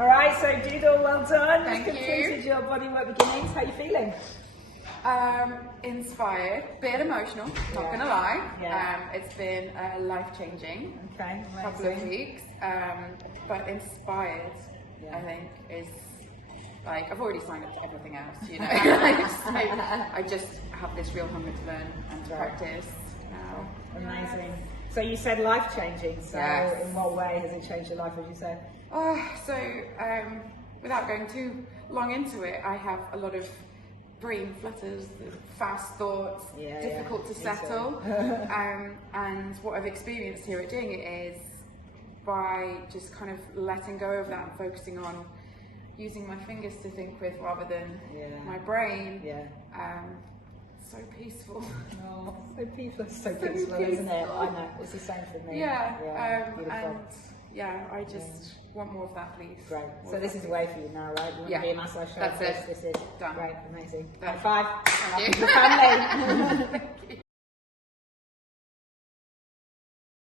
All right, so Doodle, well done. Thank You've completed your Bodywork Beginnings. How are you feeling? Inspired, bit emotional, not gonna lie. Yeah. It's been life-changing. Okay, Couple of weeks, but inspired, Yeah. I think, is like, I've already signed up to everything else, you know. I just have this real hunger to learn and to practice now. Amazing. So you said life-changing, so Yes. in what way has it changed your life, would you say? So without going too long into it, I have a lot of brain flutters, fast thoughts, difficult to settle. And what I've experienced here at doing it is by just kind of letting go of that and focusing on using my fingers to think with rather than my brain. So peaceful. Oh, so peaceful, isn't it? I know, it's the same for me. And I just want more of that, please. Great. So this is the way for you now, right? You want to be a massage that's therapist. it. This is done. Great, amazing. Done. High five. Thank you. Happy family.